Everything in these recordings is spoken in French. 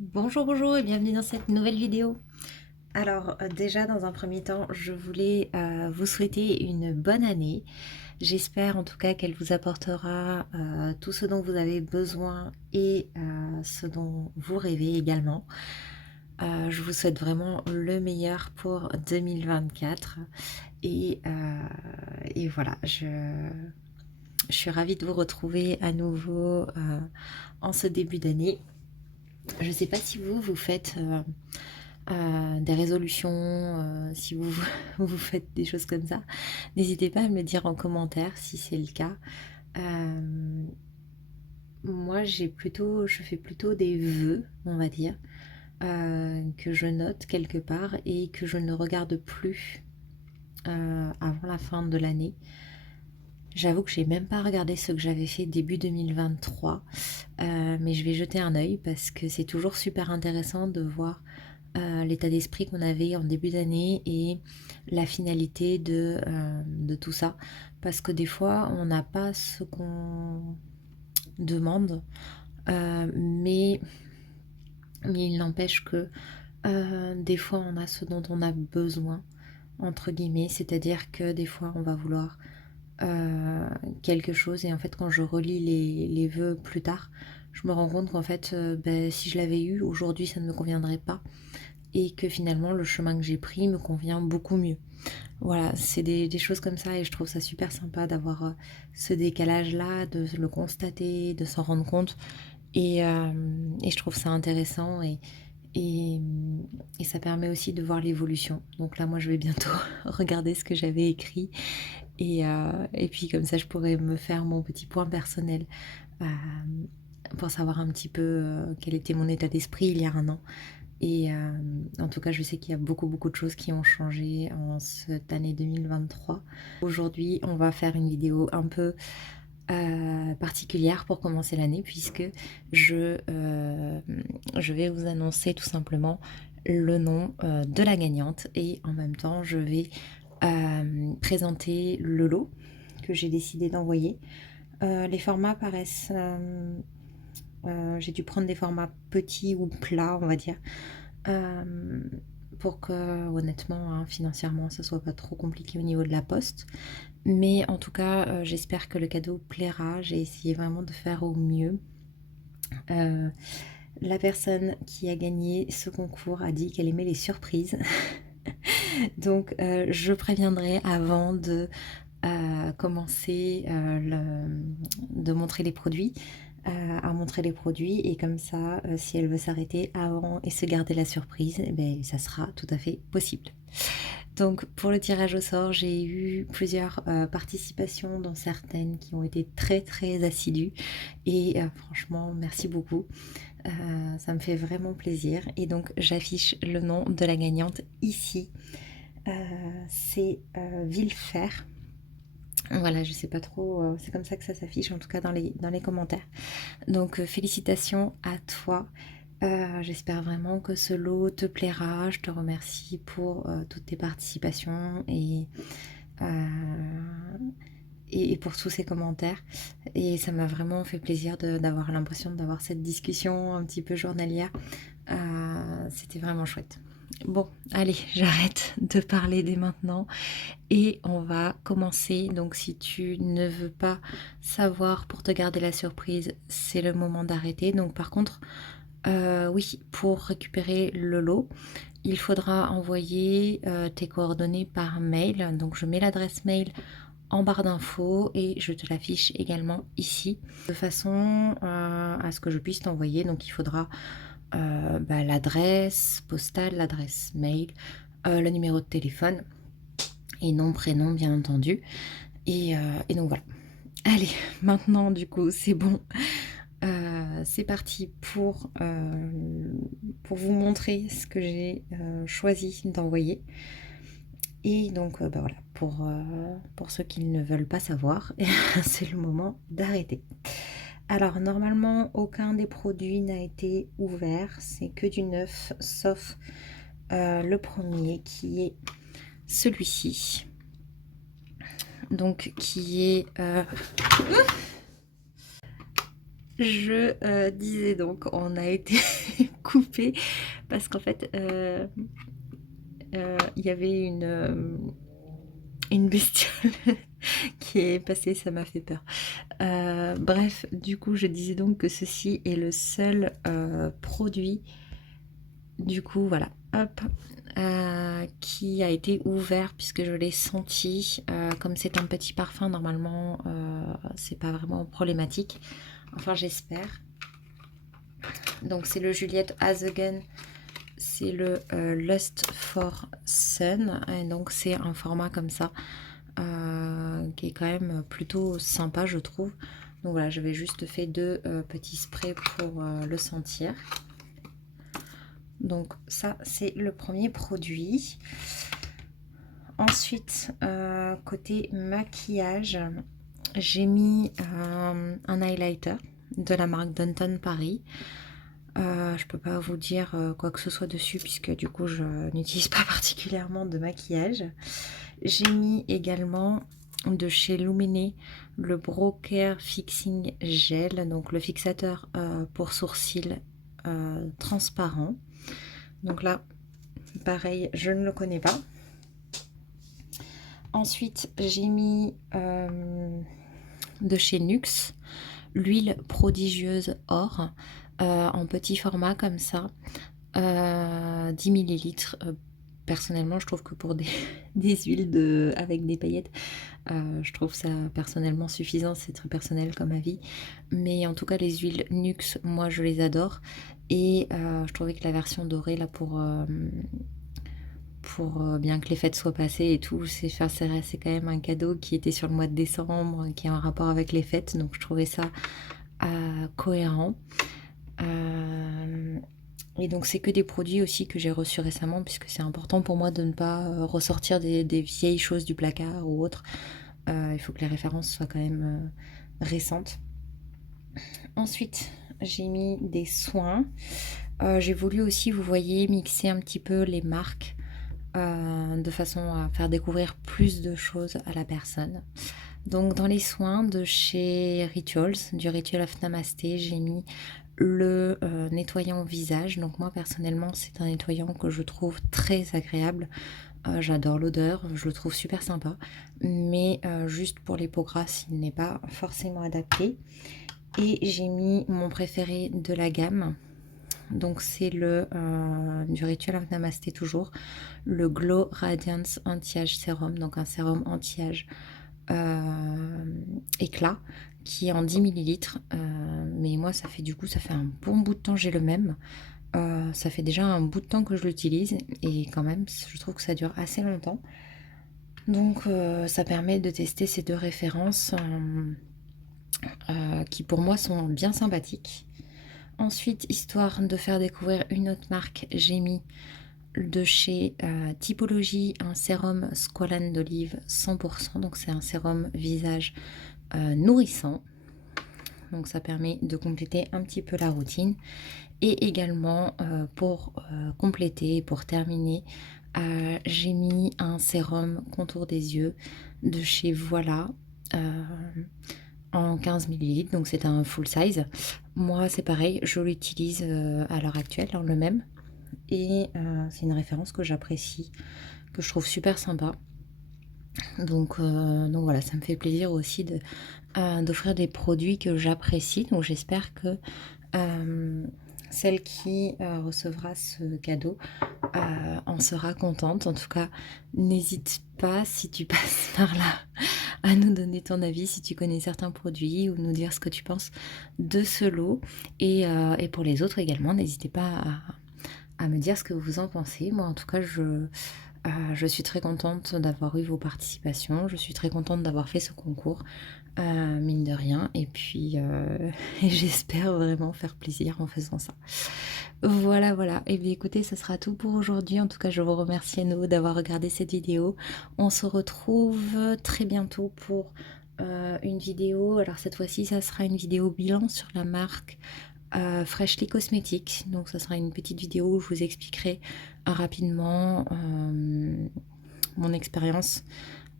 Bonjour, bonjour et bienvenue dans cette nouvelle vidéo. Alors déjà dans un premier temps, je voulais vous souhaiter une bonne année. J'espère en tout cas qu'elle vous apportera tout ce dont vous avez besoin et ce dont vous rêvez également. Je vous souhaite vraiment le meilleur pour 2024 et, voilà, je suis ravie de vous retrouver à nouveau en ce début d'année. Je ne sais pas si vous faites des résolutions, si vous, vous faites des choses comme ça. N'hésitez pas à me le dire en commentaire si c'est le cas. Euh, Moi, je fais plutôt des vœux, on va dire, que je note quelque part et que je ne regarde plus avant la fin de l'année. J'avoue que j'ai même pas regardé ce que j'avais fait début 2023, mais je vais jeter un œil parce que c'est toujours super intéressant de voir l'état d'esprit qu'on avait en début d'année et la finalité de tout ça. Parce que des fois, on n'a pas ce qu'on demande, mais il n'empêche que des fois, on a ce dont on a besoin, entre guillemets. C'est-à-dire que des fois, on va vouloir euh, quelque chose et en fait, quand je relis les vœux plus tard, je me rends compte qu'en fait, ben, si je l'avais eu aujourd'hui, ça ne me conviendrait pas et que finalement le chemin que j'ai pris me convient beaucoup mieux. Voilà, c'est des choses comme ça et je trouve ça super sympa d'avoir ce décalage-là, de le constater, de s'en rendre compte et je trouve ça intéressant et, et ça permet aussi de voir l'évolution. Donc là, moi, je vais bientôt regarder ce que j'avais écrit et puis comme ça, je pourrais me faire mon petit point personnel euh, pour savoir un petit peu quel était mon état d'esprit il y a un an. Et en tout cas, je sais qu'il y a beaucoup de choses qui ont changé en cette année 2023. Aujourd'hui, on va faire une vidéo un peu particulière pour commencer l'année puisque je vais vous annoncer tout simplement le nom de la gagnante et en même temps, je vais présenter le lot que j'ai décidé d'envoyer. Les formats paraissent... j'ai dû prendre des formats petits ou plats, on va dire, euh, pour que, honnêtement, hein, financièrement, ça soit pas trop compliqué au niveau de la poste. Mais en tout cas, j'espère que le cadeau plaira. J'ai essayé vraiment de faire au mieux. Euh, la personne qui a gagné ce concours a dit qu'elle aimait les surprises. Donc, je préviendrai avant de commencer de montrer les produits, à montrer les produits et comme ça, si elle veut s'arrêter avant et se garder la surprise, eh ben, ça sera tout à fait possible. Donc pour le tirage au sort, j'ai eu plusieurs participations, dont certaines qui ont été très assidues et franchement, merci beaucoup. Ça me fait vraiment plaisir et donc j'affiche le nom de la gagnante ici. C'est Villefer. Voilà, je sais pas trop, c'est comme ça que ça s'affiche en tout cas dans les commentaires. Donc félicitations à toi. J'espère vraiment que ce lot te plaira. Je te remercie pour toutes tes participations euh, et pour tous ces commentaires. Et ça m'a vraiment fait plaisir d'avoir l'impression d'avoir cette discussion un petit peu journalière. C'était vraiment chouette. Bon, allez, j'arrête de parler dès maintenant et on va commencer. Donc si tu ne veux pas savoir pour te garder la surprise, c'est le moment d'arrêter. Donc par contre, oui, pour récupérer le lot, il faudra envoyer tes coordonnées par mail. Donc je mets l'adresse mail en barre d'infos et je te l'affiche également ici de façon à ce que je puisse t'envoyer. Donc il faudra l'adresse postale, l'adresse mail, le numéro de téléphone et nom, prénom bien entendu. Et donc voilà. Allez, maintenant du coup c'est bon. C'est parti pour vous montrer ce que j'ai choisi d'envoyer. Et donc voilà, pour ceux qui ne veulent pas savoir, c'est le moment d'arrêter. Alors normalement, aucun des produits n'a été ouvert, c'est que du neuf, sauf le premier qui est celui-ci. Donc qui est... je disais donc, on a été coupé coupé parce qu'en fait, il y avait une bestiole qui est passée, ça m'a fait peur. Bref, du coup, je disais donc que ceci est le seul produit, du coup, voilà, hop, qui a été ouvert puisque je l'ai senti. Comme c'est un petit parfum, normalement, c'est pas vraiment problématique. Enfin, j'espère. Donc, c'est le Juliette Hazegan. C'est le Lust for Sun. Et donc, c'est un format comme ça qui est quand même plutôt sympa, je trouve. Donc voilà, j'avais juste fait 2 petits sprays pour le sentir. Donc ça, c'est le premier produit. Ensuite, côté maquillage, j'ai mis un highlighter de la marque Downton Paris. Je peux pas vous dire quoi que ce soit dessus puisque du coup je n'utilise pas particulièrement de maquillage. J'ai mis également de chez Luminée le Brow Care Fixing Gel, donc le fixateur pour sourcils transparent. Donc là, pareil, je ne le connais pas. Ensuite, j'ai mis de chez Nuxe l'huile prodigieuse or en petit format comme ça, 10 millilitres. Personnellement, je trouve que pour des huiles avec des paillettes, je trouve ça personnellement suffisant. C'est très personnel comme avis. Mais en tout cas, les huiles Nuxe, moi, je les adore. Et je trouvais que la version dorée, là, pour bien que les fêtes soient passées et tout, c'est quand même un cadeau qui était sur le mois de décembre, qui a un rapport avec les fêtes. Donc, je trouvais ça cohérent. Et donc c'est que des produits aussi que j'ai reçus récemment puisque c'est important pour moi de ne pas ressortir des vieilles choses du placard ou autre. Il faut que les références soient quand même récentes. Ensuite, j'ai mis des soins. J'ai voulu aussi, vous voyez, mixer un petit peu les marques de façon à faire découvrir plus de choses à la personne. Donc dans les soins de chez Rituals, du Ritual of Namasté, j'ai mis le nettoyant visage. Donc moi personnellement c'est un nettoyant que je trouve très agréable. J'adore l'odeur, je le trouve super sympa. Mais juste pour les peaux grasses, il n'est pas forcément adapté. Et j'ai mis mon préféré de la gamme. Donc c'est le du Ritual of Namasté toujours, le Glow Radiance Anti-Âge Sérum, donc un sérum anti-âge éclat qui est en 10 millilitres. Mais moi ça fait un bon bout de temps que j'ai le même. Ça fait déjà un bout de temps que je l'utilise et quand même je trouve que ça dure assez longtemps. Donc ça permet de tester ces 2 références qui pour moi sont bien sympathiques. Ensuite, histoire de faire découvrir une autre marque, j'ai mis de chez Typologie un sérum squalane d'olive 100%. Donc c'est un sérum visage nourrissant. Donc ça permet de compléter un petit peu la routine. Et également pour compléter, pour terminer, j'ai mis un sérum contour des yeux de chez Voilà. En 15 millilitres, donc c'est un full size. Moi c'est pareil, je l'utilise à l'heure actuelle, le même. Et c'est une référence que j'apprécie, que je trouve super sympa. Donc voilà, ça me fait plaisir aussi d'offrir des produits que j'apprécie. Donc j'espère que celle qui recevra ce cadeau en sera contente. En tout cas, n'hésite pas si tu passes par là à nous donner ton avis si tu connais certains produits ou nous dire ce que tu penses de ce lot. Et pour les autres également, n'hésitez pas à me dire ce que vous en pensez. Moi, en tout cas, je suis très contente d'avoir eu vos participations. Je suis très contente d'avoir fait ce concours, mine de rien. Et puis, j'espère vraiment faire plaisir en faisant ça. Voilà, voilà. Et bien écoutez, ça sera tout pour aujourd'hui. En tout cas, je vous remercie à nouveau d'avoir regardé cette vidéo. On se retrouve très bientôt pour une vidéo. Alors cette fois-ci, ça sera une vidéo bilan sur la marque Freshly Cosmetics. Donc ça sera une petite vidéo où je vous expliquerai rapidement mon expérience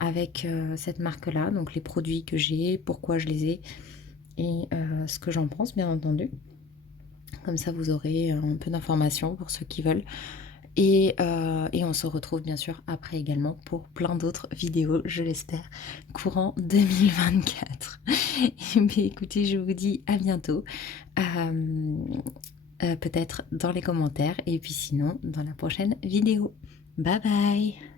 avec cette marque-là. Donc les produits que j'ai, pourquoi je les ai et ce que j'en pense, bien entendu. Comme ça, vous aurez un peu d'informations pour ceux qui veulent. Et on se retrouve bien sûr après également pour plein d'autres vidéos, je l'espère, courant 2024. Et bien, écoutez, je vous dis à bientôt, peut-être dans les commentaires et puis sinon dans la prochaine vidéo. Bye bye!